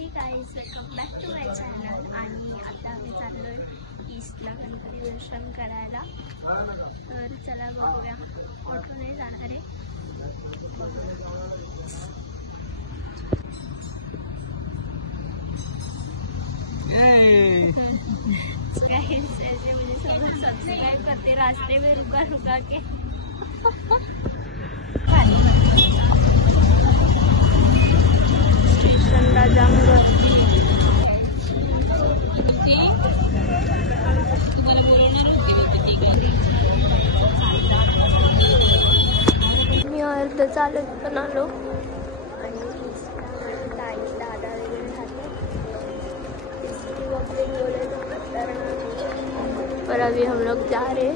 हे guys, welcome back to my channel. आणि आता आम्ही चाललोय ईस्टला गणपती दर्शन करायला. तर चला बघूया कुठे जाणार आहे. ऐसे मुझे सब सब्सक्राइब करते रास्ते में रुका रुका के. स्टेशनला जाम गर्दी. मी अर्ध चालत पण आलो आणि ताई दादा वगैरे राहते. पर अभी हम लोग जा रहे.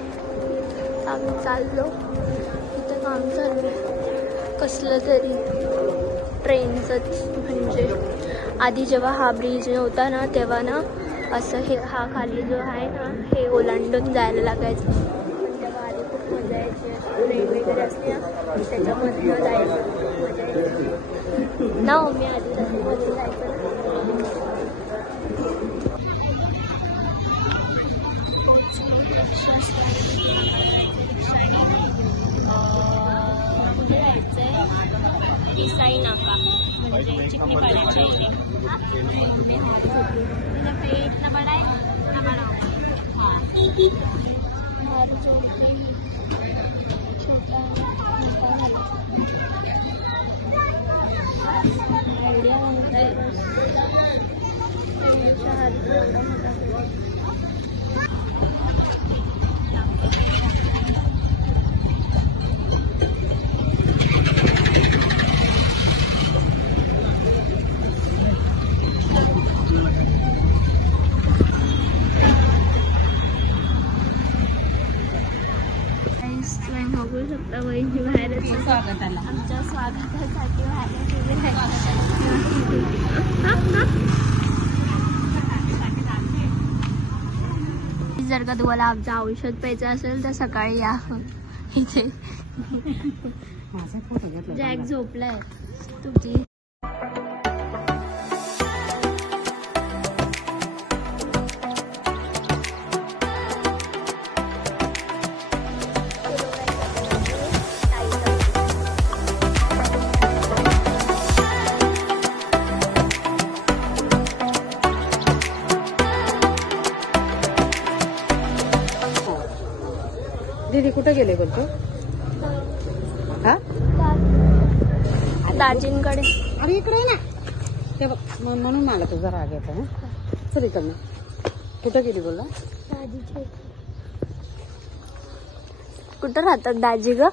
आम्ही चाललो. इथं काम चालू आहे कसलं तरी ट्रेनचंच. म्हणजे आधी जेव्हा हा ब्रिज होता ना तेव्हा ना असं हे हा खाली जो आहे ना हे ओलांडून जायला लागायचं. पण तेव्हा आधी खूप मजा यायची. ट्रेन वगैरे असते ना त्याच्यामधनं जायचं मजा यायची ना. मी आधी त्याच्यामधून जायचं कुठे जायचंय. इसाई नाका म्हणजे चिखली पाण्याच्या इथे. इतना बड़ा है, इतना बड़ा बघू शकता. वहिनी बाहेरच आमच्या स्वागतासाठी बाहेर उभे जर का तुम्हाला आमचं औषध प्यायचं असेल तर सकाळी या इथे. जॅक झोपलाय तुमची. दीदी कुठे गेले बोलतो. हा दाजींकडे. अरे इकडे ना ते बघ म्हणून मला तुझा राग येतो. चल इकडनं. कुठं गेली बोलला. दाजीचे कुठं राहतात दाजी ग.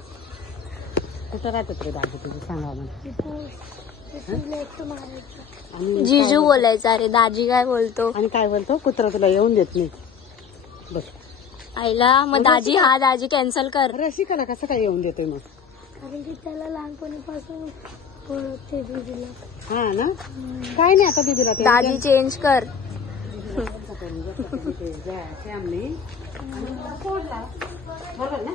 कुठं राहतात रे दाजी तुझी सांगा मला. जीजू बोलायचं. अरे दाजी काय बोलतो. आणि काय बोलतो कुत्रा तुला येऊन देत नाही. बस आईला मग दाजी हा दाजी कॅन्सल कर. रसिकाला कसं काय येऊन देतोय मग. कारण की त्याला लहानपणीपासून ओळखते दीदीला. हा ना काय नाही आता दीदीला दाजी चेंज कर. बरोबर ना.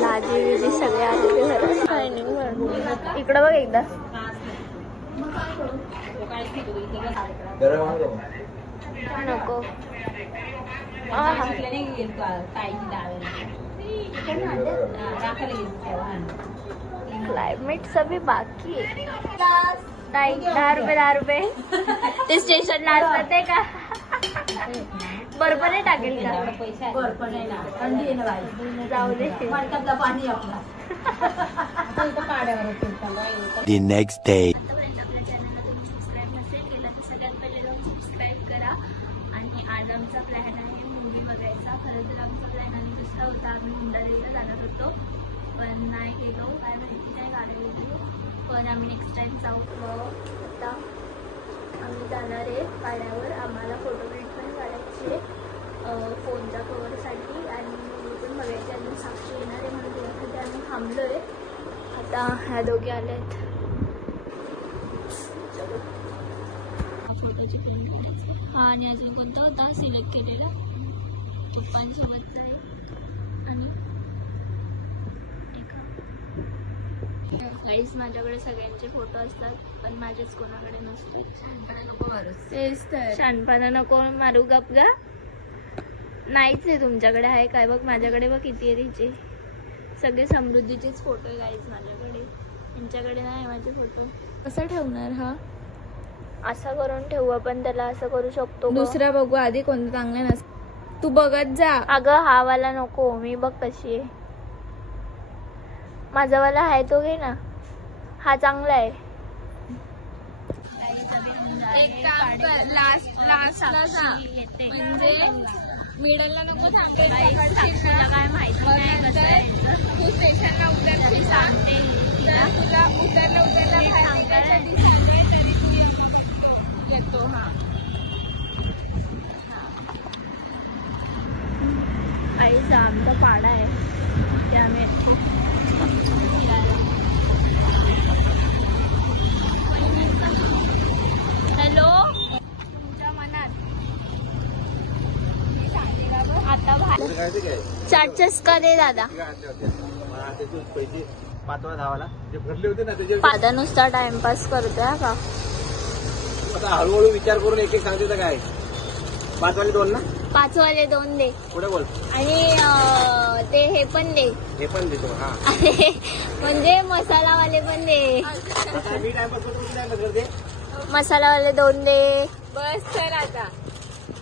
दाजी विजी सगळे आले घरात. काय नाही इकडं बघ एकदा. नको क्लायमेट सभी बाकी आहे. 10 रुपये ते स्टेशनला असतात ते का. बर्फ नाही टाकेल का. जाऊ दे. The next day. सबस्क्राईब नसेल केलं तर सगळ्यात पहिले जाऊन सबस्क्राईब करा. आणि आज आमचा प्लॅन आहे मूवी बघायचा. खरं तर आमचा प्लॅन आणि दुसरा होता. आम्ही मुंडादेवीला जाणार होतो पण नाही गेलो. काय माहिती काय कारण होती. पण आम्ही नेक्स्ट टाइम जाऊ. आता आम्ही जाणार आहे पाड्यावर. आम्हाला फोटो ट्रीटमेंट करायची आहे फोनच्या कवरसाठी. आणि मूवी पण बघायची. आणि साक्षी येणार आहे म्हणून त्यासाठी आम्ही थांबलो आहे. आता ह्या दोघे आले आहेत. पप्पाची फ्रेंड हा आणि अजून कोणता होता सिलेक्ट केलेला पप्पांसोबतचा आहे आणि गाईस माझ्याकडे सगळ्यांचे फोटो असतात पण माझेच कोणाकडे नसते. तेच तर शानपणा नको मारू गप गा. नाहीच आहे तुमच्याकडे आहे काय बघ माझ्याकडे बघ किती आहे तिचे सगळे समृद्धीचेच फोटो आहे गाईस माझ्याकडे. त्यांच्याकडे नाही माझे फोटो. कसं ठेवणार हा असं करून ठेवू आपण त्याला असं करू शकतो. दुसरा बघू आधी कोणतं चांगलं नस तू बघत जा. अगं हा वाला नको मी बघ कशी आहे माझा वाला आहे तो घे ना हा चांगला आहे. एक काम कर लास्टला जा म्हणजे मिडलला नको तुला काय माहिती नाही कसं आहे. तू स्टेशनला उतरते सांगते तर तुला उतरला येतो. हा आईचा आमचा पाडा आहे ते आम्ही हॅलो तुमच्या मनात आता चार्जेस का दे दादा पैसे पाचवा धावाला जे भरले होते ना त्याचे पादा नुसता टाइमपास करतोय हा का. आता हळूहळू विचार करून एक एक सांगते तर काय 5 वाले 2 ना 5 वाले 2 दे पुढे बोल आणि ते हे पण दे हे पण देतो. हा म्हणजे मसालावाले पण दे. आता मी टाइमपास करतो तू टाइमपास करते मसालावाले 2 दे. बस कर आता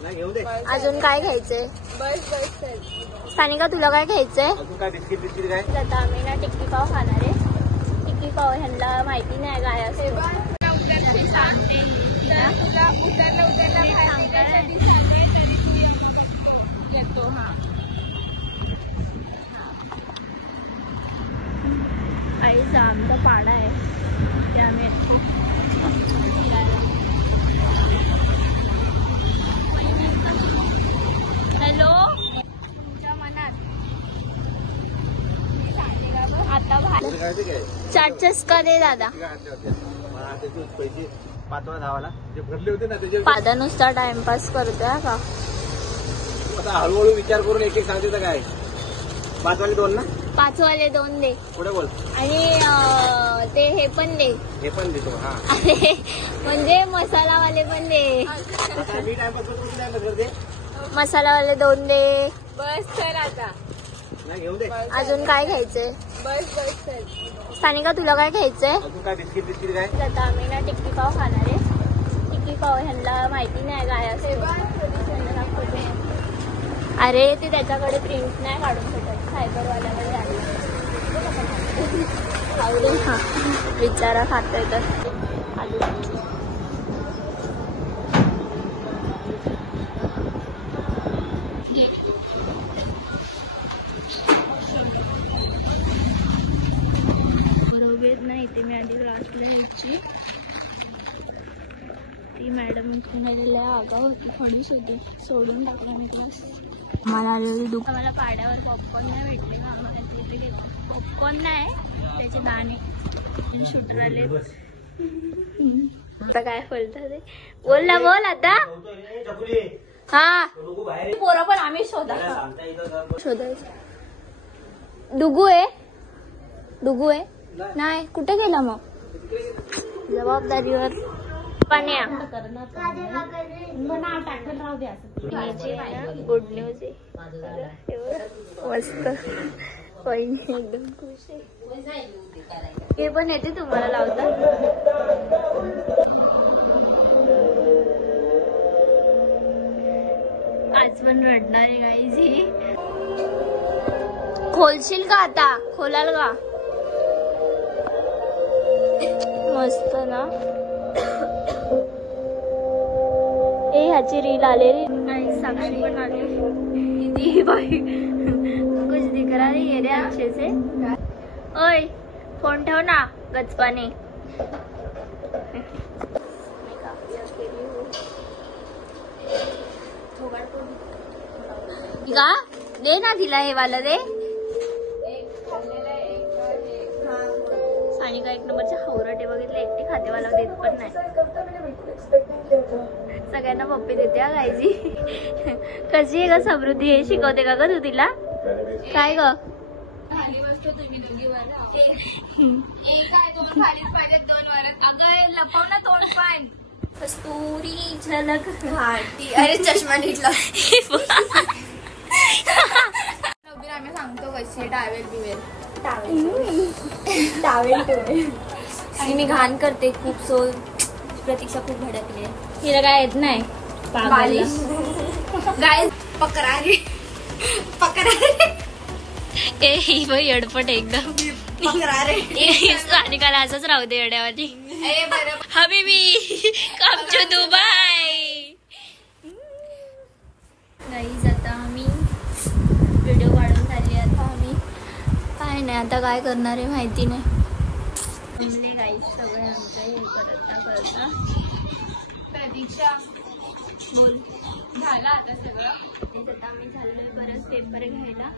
नाही घेऊ दे. अजून काय घ्यायचंय बस कर. सानिका तुला काय घ्यायचंय. अजून काय बिस्किट बिस्किट काय आता आम्ही ना टिक्की पाव खाणार आहे. टिक्की पाव ह्यांना माहिती नाही काय असं येतो. हा आईचा आमचा पाडा आहे ते आम्ही हॅलो तुमच्या मनात आता काय ते काय चार्जेस का दे दादा त्याचे पैसे 5वा धावाला जे भरले होते ना त्याचे पादा नुसता टाइमपास करतोय हा का. आता हळूहळू विचार करून एक एक सांगते तर काय 5 वाले 2 ना 5 वाले 2 दे पुढे बोल आणि ते हे पण दे. हे पण देतो. हा म्हणजे मसालावाले पण दे. आता मी टाइमपास करतो तू टाइमपास करते मसालावाले 2 दे. बस कर आता नाही घेऊ दे. अजून काय घ्यायचंय बस कर. सानिका तुला काय घ्यायचंय. अजून काय बिस्किट बिस्किट काय आता आम्ही ना टिक्की पाव खाणार आहे. टिक्की पाव ह्यांना माहिती नाही काय असं. अरे ते त्याच्याकडे प्रिंट नाही काढून शकत सायबरवाल्याकडे आले आवडेल हा विचारा खातोय तर आलू घे. बरोबर नाही ते मी आधी क्लासला ह्याची ती मॅडम आलेल्या आगाव होती थोडीच होती सोडून टाकला मी क्लास. मला आलेली दुःख मला पाड्यावर पॉपकॉर्न नाही भेटले का आम्हाला तिथे घेतले पॉपकॉर्न नाही त्याचे दाणे शूटर आले. आता काय बोलतात ते बोल ना बोल आता. हा पोरं पण आम्ही शोधायचं. डुगू आहे डुगू आहे नाही कुठे गेला मग जबाबदारीवर पाण्या. गुड न्यूज आहे मस्त वहिनी एकदम खुश आहे. हे पण येते तुम्हाला लावता. आज पण रडणार आहे गाईज ही. खोलशील का आता खोलाल का मस्त ना. ए ह्याची रील आलेली आणि साक्षी पण आली बाई कुछ दिख रहा नहीं ये रे अच्छे से. ओय फोन ठेव ना गचपाने. का दे ना तिला हे वाला दे. सानिका 1 नंबरच्या हावरटे बघितले एकटी खातेवाला देत पण नाही. सगळ्यांना पप्पी देते हा गायची. कशी आहे ग समृद्धी? हे शिकवते का ग तू तिला? काय ग? लपव ना तोंड पण. कस्तुरी झलक भारती. अरे चष्मा नीटला. आम्ही सांगतो कशी टावेल बिवेल टावेल. आणि मी घाण करते खूप. सो प्रतीक्षा खूप भडकली. हिला काय येत नाही. गाय पकरा रे ए ही बाई एडपट एकदम. पकरा रे. सानिकाला असंच राहू दे एड्यावरती. अरे बरं. हबीबी कम टू दुबई. गाईज आता आम्ही व्हिडिओ काढून झाली. आता आम्ही काय नाही आता काय करणार आहे माहिती नाही. जमले गाईज सगळे आमचं हे करता प्रतीक्षा बोल. झालं आता सगळं. आता आम्ही चाललोय परत पेपर घ्यायला.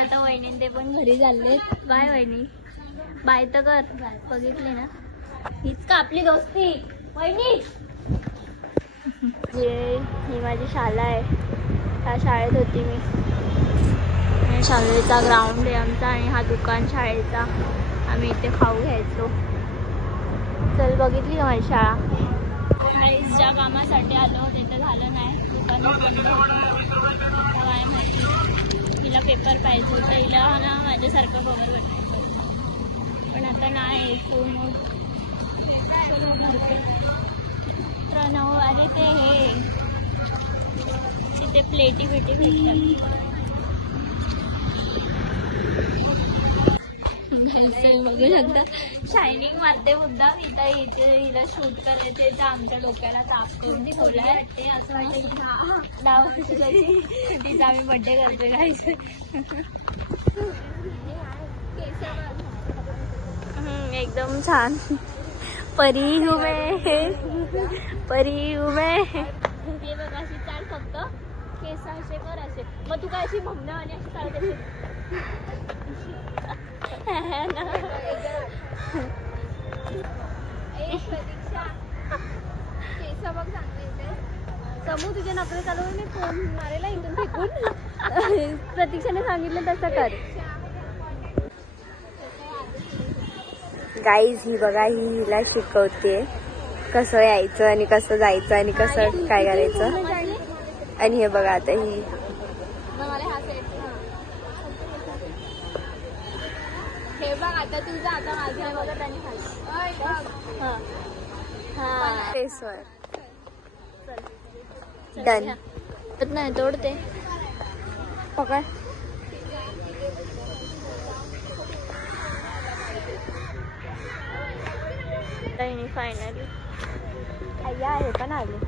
आता वहिनी ते पण घरी चालले. बाय वहिनी. बाय तर कर. बघितले ना हीच का आपली दोस्ती वहिनी. ही माझी शाळा आहे. त्या शाळेत होती मी. शाळेचा ग्राउंड आहे आमचा आणि हा दुकान शाळेचा. आम्ही इथे खाऊ घ्यायचो. चल बघितली का माझी शाळा? आणि ज्या कामासाठी आलो ते तर झालं नाही. दुकान काय माहिती. हिला पेपर पाहिजे होता. हिला ना माझ्यासारखं बघत वाटतं पण आता नाही. पूर्ण प्रणव आणि ते हे तिथे प्लेटी भेटतात. बघू शकता शायनिंग मारते मुद्दा. हिला शूट करायचे तर आमच्या डोक्याला ताप देऊन ठेवलाय. असं वाटतं डाव तिचा आम्ही बड्डे करतोय काय. एकदम छान. परी हूं मैं परी हूं मैं. हे बघ अशी चाल फक्त केस असे कर असे. मग तू काय अशी भमण्या आणि अशी चालते. समू तुझे नखरे चालवून मी फोन मारेला इथून फेकून. प्रतीक्षाने सांगितलं तसं कर. गाईज ही बघा ही हिला शिकवते कसं यायचं आणि कसं जायचं आणि कसं काय करायचं. आणि हे बघा आता ही हे बघ आता तुझं आता माझ्या बघत आणि फेसवर डन. नाही तोडते. पकड. फायनली अय्या हे पण आले.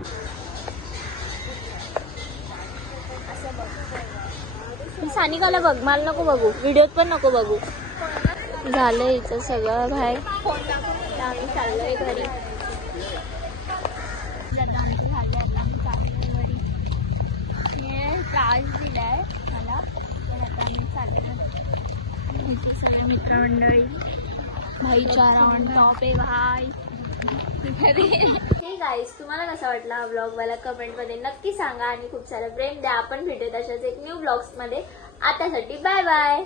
सानिकाला बघ. मला नको बघू. व्हिडिओत पण नको बघू. झालं इथं सगळं बाहेर. आम्ही चाललोय घरी. त्रास दिलाय मला तर आता आम्ही चाललो. मित्रमंडळी भाईचारा ऑन टॉप आहे भाई. हे गाईस तुम्हाला कसा वाटला हा ब्लॉग मला कमेंटमध्ये नक्की सांगा आणि खूप सारा प्रेम द्या. आपण भेटूयात अशाच एक न्यू ब्लॉग्स मध्ये. आतासाठी बाय बाय.